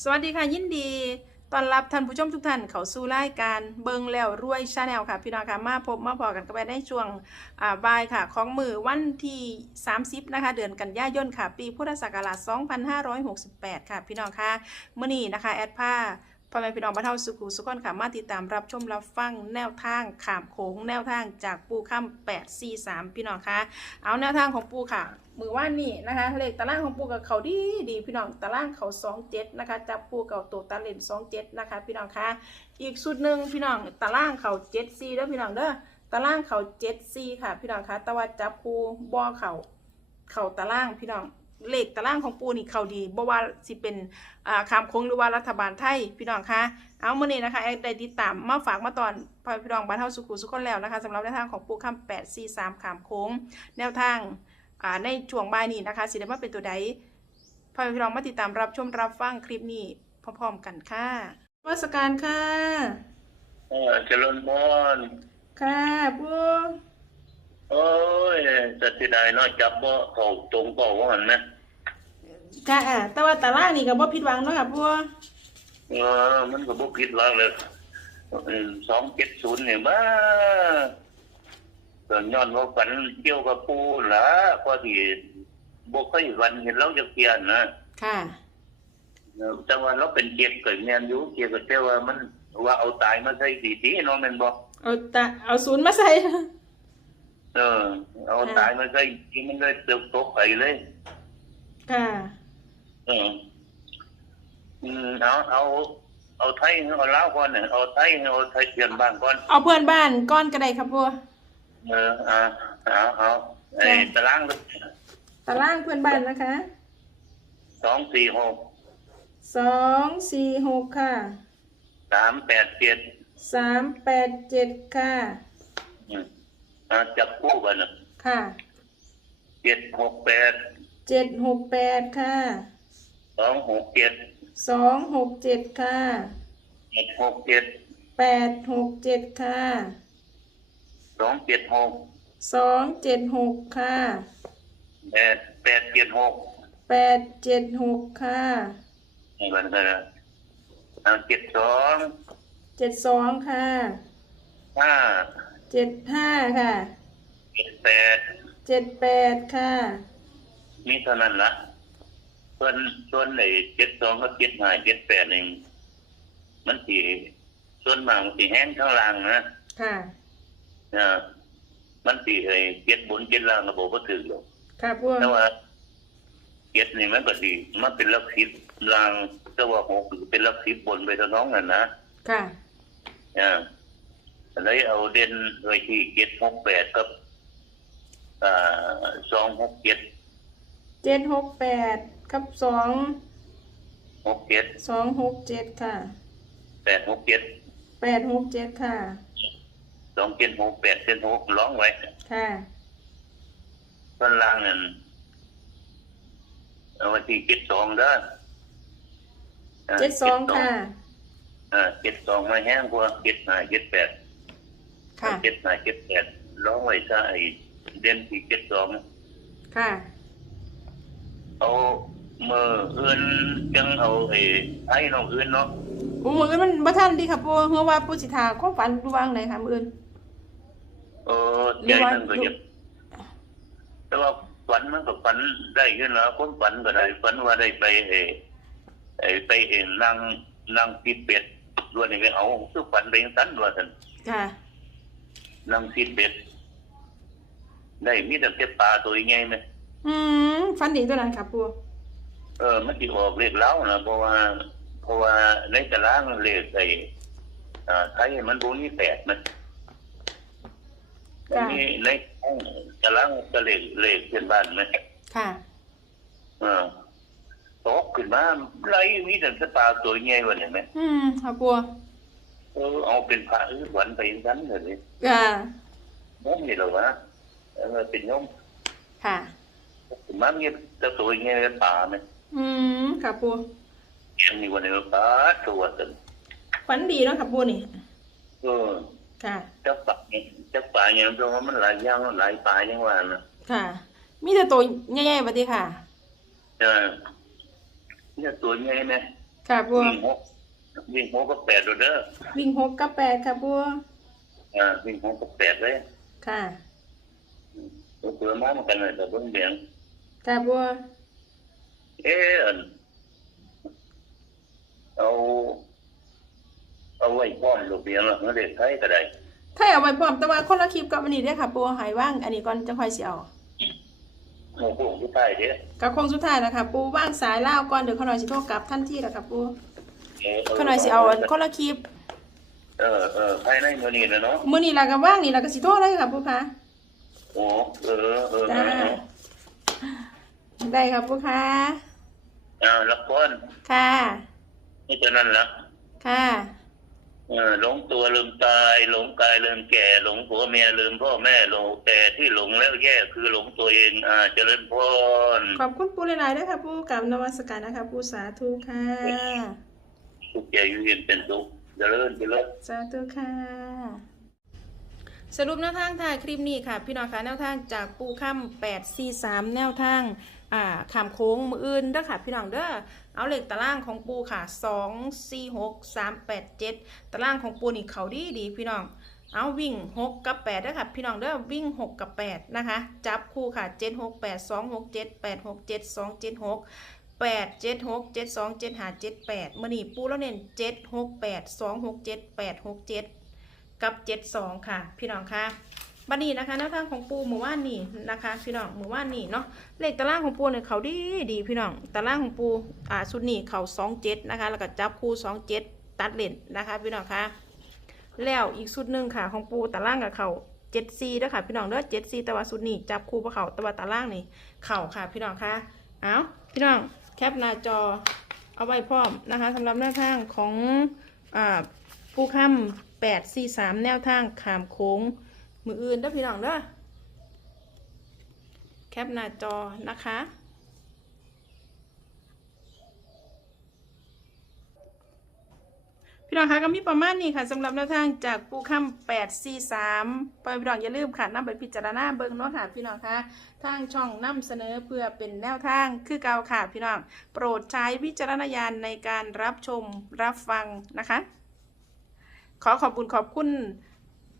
สวัสดีค่ะยินดีต้อนรับท่านผู้ชมทุกท่านเข้าสู่รายการเบิงแล้วรวยชาแนลค่ะ พี่น้องค่ะมาพบมาพอกันกันไปในช่วงอ่าบ่ายค่ะ ของมือวันที่ 30 นะคะ เดือนกันยายนค่ะ ปีพุทธศักราช2568 ค่ะ พี่น้องค่ะเมื่อนี้นะคะ แอดผ้า พ่อแม่พี่น้องบ้านเฮาสุขุสุขคนค่ะมาติดตามรับชมรับฟังแนวทางขามโขงแนวทางจากปูข้าม843พี่น้องคะเอาแนวทางของปูค่ะ มือว่านนี่นะคะเลขตารางของปูกับเขาดีดีพี่น้องตารางเขาสองเจ็ดนะคะจับปูเก่าตัวตาเลนสองเจ็ดนะคะ พี่น้องคะอีกสุดหนึ่งพี่น้องตารางเขาเจ็ดซีเด้อพี่น้องเด้อตารางเขาเจ็ดซีค่ะ พี่น้องคะต่ว่าจับปูบ่อเขาเขาตารางพี่น้อง เลขตารางของปูนี่เขาดีบ่ว่าสิเป็นอ่าคำคงหรือว่ารัฐบาลไทยพี่น้องคะเอาเมื่อนี้นะคะแอดได้ติดตามมาฝากมาตอนพอพี่น้องบ้านเฮาสุขุสุขคนแล้วนะคะสำหรับแนวทางของปูคำแปดซีสามขามโค้งแนวทางอ่าในช่วงบ่ายนี้นะคะสิได้มาเป็นตัวใดพอพี่น้องมาติดตามรับชมรับฟังคลิปนี้พร้อมๆกันค่ะวัสการค่ะเออเจริญพรค่ะปู โอ้ยจะสิได้เนาะจับบ่เข้าตรงเป้าว่าหั่นนะค่ะอ่าแต่ว่าตารางนี่ก็บ่ผิดหวังเนาะค่ะปูเออมันก็บ่ผิดหวังเลยสองเจ็ดศูนย์เนี่ยบ้าก็ย้อนว่าฝันเกี่ยวกับปูล่ะพอที่บ่เคยฝันเห็นเราจะเกียนนะค่ะเออแต่ว่าเราเป็นเกียรเกิดแม่นอยู่เกียรก็แต่ว่ามันว่าเอาตายมาใส่ดีๆเนาะแม่นบ่เอาตาเอาศูนย์มาใส่ เออ เอาตายมาใส่ที่มันเลยตกตกไปเลยค่ะเอออืมเอาเอา เอาไทยเอาลาวก่อนเนี่ยเอาไทยเอาไทยเพียนบ้านก่อนเอาเพื่อนบ้านก้อนก็ได้ครับปูเออเอาเอาเอาไอ้ตารางตารางเพื่อนบ้านนะคะสองสี่หกสองสี่หกค่ะสามแปดเจ็ดสามแปดเจ็ดค่ะอืมอ่า จับคู่กันนะค่ะ เจ็ดหกแปดเจ็ดหกแปดค่ะ สองหกเจ็ดสองหกเจ็ดค่ะ เจ็ดหกเจ็ดแปดหกเจ็ดค่ะ สองเจ็ดหกสองเจ็ดหกค่ะแปดแปดเจ็ดหกแปดเจ็ดหกค่ะ นี่มันก็เอาเจ็ดสองเจ็ดสองค่ะห้า เจ็ดห้าค่ะ เจ็ดแปดเจ็ดแปดค่ะ นี่เท่านั้นละส่วนส่วนไอ้เจ็ดสองกับเจ็ดห้าเจ็ดแปดเองมันสีส่วนมากมันสีแห้งข้างล่างนะค่ะเออมันสีไอ้เจ็ดบนเจ็ดล่างระบบก็ถือหรอกค่ะพวกแต่ว่าเจ็ดนี่มันก็สีมันเป็นลักสิบล่างแต่ว่าหกเป็นลักสิบบนไปเท่าน้องนั่นนะค่ะ เอ่า เลยเอาเด่นไว้ที่เจ็ดหกแปดกับอ่าสองหกเจ็ดเจ็ดหกแปดกับสองหกเจ็ดสองหกเจ็ดค่ะแปดหกเจ็ดแปดหกเจ็ดค่ะสองเจ็ดหกแปดเจ็ดหกร้องไว้ค่ะส่วนล่างนั่นเอาไว้ที่เจ็ดสองเด้ออ่าเจ็ดสองค่ะอ่าเจ็ดสองมาแห้งกว่าเจ็ดห้าเจ็ดแปด ค่ะเจ็ดห้าเจ็ดแปดร้องไว้ซะไอ้เด่นที่เจ็ดสองค่ะ เอามืออื่นจังเอาไอ้ไอ้น้องอื่นเนาะมืออื่นมันบ่ทันดีค่ะพวกเพราะว่าปูสิทาความฝันดูวางไหนค่ะมืออื่นเออใจหนึงก็จะแต่ว่าฝันมันก็ฝันได้ขึ้นแล้วคนฝันก็ได้ฝันว่าได้ไปเออไอ้ไปเองนั่งนั่งติดเป็ดด้วยนี่ไปเอาคือฝันไปยังสันด้วยสันค่ะ นั่งติดเป็ด ได้มีแต่เก็บปลาตัวใหญ่ไหมอืมฝันดีตัวนั้นค่ะปูเออมันที่ออกเลขเล้านะเพราะว่าเพราะว่าในตารางเลขไอ้อ่าไทยมันบ่มีแปดมันค่ะมีในตารางก็เลขเลขเพื่อนบ้านไหมค่ะเออตกขึ้นมาไหลมีแต่สปาตัวใหญ่วันนี้ไหมอืมค่ะปู เออเอาเป็นพระอือหวันไปนั้นเลยค่ะน้องนี่เหรอวะเออเป็นน้องค่ะขึ้นมามีแต่ตัวใหญ่เป็นป่าไหมอืมค่ะปูอันนี้วันนี้ป่าตัวตึงฝันดีเนาะค่ะปูนี่เออค่ะจับป่าเนี่ยจับป่าเนี่ยตรงว่ามันหลายอย่างหลายป่าอย่างว่านะค่ะ มีแต่ตัวใหญ่ๆบัดนี้ค่ะเออเนี่ยตัวใหญ่ไหมค่ะปูวิ่งหก วิ่งหกก็แปดเด้อวิ่งหกกับแปดค่ะปูอ่าวิ่งหกก็แปดเลยค่ะตัวเปลือมาเหมือนกันเลยแต่เบิ้งเบียงค่ะปูเอ๊ะอันเอาเอาไว้พร้อมลูกเบียงแล้วเด็กไทยก็ได้ถ้าเอาไว้พร้อมแต่ว่าคนละคลิปกับอันนี้เด้อค่ะปูหายว่าง อันนี้ก่อนจะค่อยสิเอาโอ้โหผู้ไทยเด้อกับคงสุดท้ายแล้วค่ะปูว่างสายเล่าวก่อนเดี๋ยวเขาหน่อยสิโทรกลับทันทีแล้วค่ะปูเอ๊ะเขาหน่อยสิเอาอันคนละคลิปเออเออภายในมื้อนี้นะเนาะมื้อนี้ล่ะก็ว่างนี่ล่ะก็สิโทรเลยค่ะปูค่ะโอ้เออเออจ้าได้ค่ะปูค่ะอ่าละครค่ะนี่จะนั่นละค่ะเออหลงตัวลืมตายหลงกายลืมแก่หลงผัวเมียลืมพ่อแม่หลงแต่ที่หลงแล้วแย่คือหลงตัวเองอ่าเจริญพรขอบคุณปูหลายๆด้วยค่ะปูกับนวัสการนะคะปูสาธุค่ะสุขใจ อยู่เย็นเป็นสุขเจริญเจริญสาธุค่ะ สรุปแนวทางถ่ายคลิปนี้ค่ะ พี่น้องคะแนวทางจากปูค่ำแปดสี่สามแนวทางอ่าขามโค้งมืออื่นเด้อค่ะ พี่น้องเด้อเอาเหล็กตารางของปูค่ะสองสี่หกสามแปดเจ็ดตารางของปูนี่เขาดีดีพี่น้องเอาวิ่งหกกับแปดเด้อค่ะพี่น้องเด้อวิ่งหกกับแปดนะคะ จับคู่ค่ะเจ็ดหกแปดสองหกเจ็ด แปดเจ็ดหกเจ็ดสองเจ็ดหาเจ็ดแปดมื่อนี้ปูแล้วเน้นเจ็ดหกแปดสองหกเจ็ดแปดหกเจ็ดกับเจ็ดสองค่ะ พี่น้องค่ะบันนี้นะคะแนวทางของปูหมู่ว่านนี่นะคะ พี่น้องหมู่ว่านนี่เนาะเลขตารางของปูเนี่ยเขาดีดีพี่น้องตารางของปูอ่าชุดนี้เขาสองเจ็ดนะคะ แล้วก็จับคู่สองเจ็ดตัดเลนนะคะพี่น้องค่ะแล้วอีกชุดหนึ่งค่ะของปูตารางกับเขาเจ็ดซีด้วยค่ะพี่น้องเด้อเจ็ดซีแต่ว่าชุดนี้จับคู่พวกเขาแต่ว่าตารางนี่เข่าค่ะ พี่น้องค่ะเอาพี่น้อง ปหน้าจอเอาไว้พร้อมนะคะสำหรับแนวทางของอผู้ค้ำแปดสี่สามแนวทางขามโค้ง มืออื่นเด้พี่น้องเด้อแคปหน้าจอนะคะ พี่น้องคะก็มีประมาณนี้ค่ะสำหรับแนวทางจากปูค่ำแปดสี่สามปพี่น้องอย่าลืมค่ะนำไปพิจารณาเบิ่งเนาะค่ะพี่น้องคะทางช่องนำเสนอเพื่อเป็นแนวทางคือเก่าค่ะพี่น้องโปรดใช้วิจารณญาณในการรับชมรับฟังนะคะ ขอขอบคุณขอบคุณ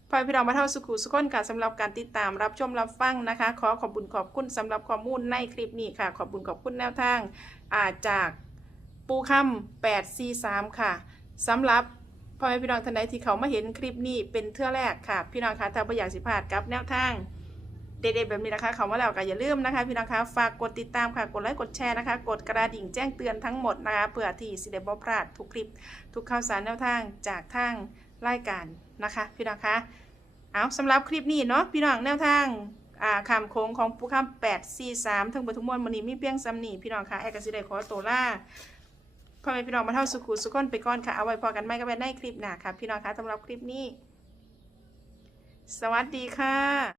พ่อพี่น้องมาเท่าสุขุสุขนค่ะสำหรับการติดตามรับชมรับฟังนะคะ ขอขอบคุณขอบคุณสำหรับข้อมูลในคลิปนี้ค่ะ ขอบคุณขอบคุณแนวทางอาจากปูค่ำแปดสี่สามค่ะ สำหรับพ่อแม่พี่น้องท่านใดที่เขามาเห็นคลิปนี้เป็นเทื่อแรกค่ะ พี่น้องคะถ้าไม่อยากสิพลาดกับแนวทางเด็ดๆแบบนี้นะคะเขามาแล้วก็อย่าลืมนะคะ พี่น้องคะฝากกดติดตามค่ะกดไลค์กดแชร์นะคะ กดกระดิ่งแจ้งเตือนทั้งหมดนะคะเพื่อที่สิเดบพลาดทุกคลิป ทุกข่าวสารแนวทางจากทางรายการนะคะ พี่น้องคะเอาสำหรับคลิปนี้เนาะพี่น้องแนวทางคำโค้งของปูคำแปดสี่สามถึงปทุมมวลมันนี้มีเพียงซ้ำนี่พี่น้องคะแอกสิเดขอตัวล่า พ่อแม่พี่น้องมาเท่าสุขุสุขนไปก่อนค่ะเอาไว้พอกันไม่ก็ไปในคลิปหน้าค่ะพี่น้องคะสำหรับคลิปนี้ สวัสดีค่ะ